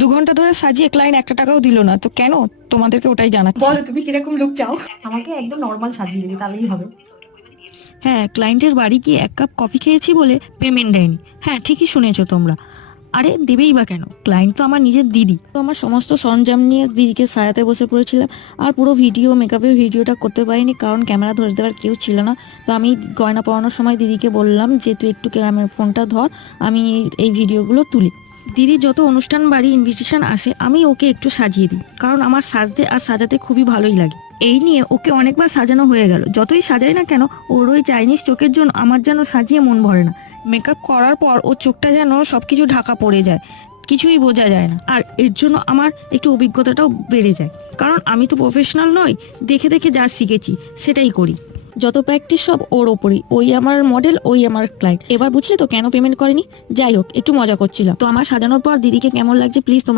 2 ঘন্টা ধরে সাজিয়ে ক্লায়েন্ট 1 টাকাও দিল না, তো কেন? তোমাদেরকে ওটাই জানাচ্ছি। বলো তুমি কিরকম লুক চাও? আমাকে একদম নর্মাল সাজিয়ে দিবি, তাহলেই হবে। হ্যাঁ, ক্লায়েন্টের বাড়ি গিয়ে 1 কাপ কফি খেয়েছি বলে পেমেন্ট দেয়নি। হ্যাঁ, ঠিকই শুনেছো তোমরা। আরে দেবেই বা কেন? ক্লায়েন্ট তো আমার নিজের দিদি। তো আমার সমস্ত সরঞ্জাম নিয়ে দিদিকে সাজাতে বসে পড়েছিলাম। আর পুরো মেকআপের ভিডিওটা করতে পারিনি, কারণ ক্যামেরা ধরে দেওয়ার কেউ ছিল না। তো আমি গয়না পরানোর সময় দিদিকে বললাম যে তুই একটু ক্যামেরা ফোনটা ধর, আমি এই ভিডিওগুলো তুলি। দিদির যত অনুষ্ঠান বাড়ি ইনভিটেশন আসে আমি ওকে একটু সাজিয়ে দিই, কারণ আমার সাজতে আর সাজাতে খুবই ভালোই লাগে। এই নিয়ে ওকে অনেকবার সাজানো হয়ে গেল। যতই সাজাই না কেন, ওর ওই চাইনিজ চোখের জন্য আমার যেন সাজিয়ে মন ভরে না। মেকআপ করার পর ওর চোখটা যেন সবকিছু ঢাকা পড়ে যায়, কিছুই বোঝা যায় না। আর এর জন্য আমার একটু অভিজ্ঞতাটাও বেড়ে যায়, কারণ আমি তো প্রফেশনাল নই, দেখে দেখে যা শিখেছি সেটাই করি। যত প্র্যাকটিস সব ওর ওপরই। ওই আমার মডেল, ওই আমার ক্লায়েন্ট। এবার বুঝলে তো কেন পেমেন্ট করেনি? যাই হোক, একটু মজা করছিলাম। তো আমার সাজানোর পর দিদিকে কেমন লাগছে প্লিজ তোমরা